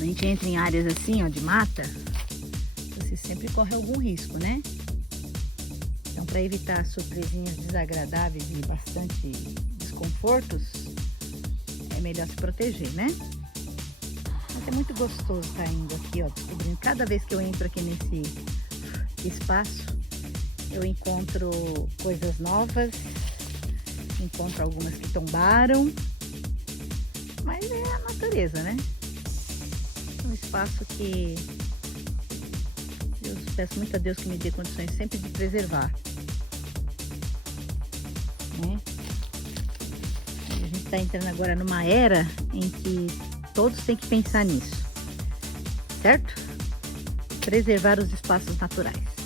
Quando a gente entra em áreas assim, ó, de mata, você sempre corre algum risco, né? Então, para evitar surpresinhas desagradáveis e bastante desconfortos, é melhor se proteger, né? Mas é muito gostoso estar indo aqui, ó, descobrindo. Cada vez que eu entro aqui nesse espaço, eu encontro coisas novas, encontro algumas que tombaram, mas é a natureza, né? É um espaço que eu peço muito a Deus que me dê condições sempre de preservar, né? A gente está entrando agora numa era em que todos têm que pensar nisso, certo? Preservar os espaços naturais.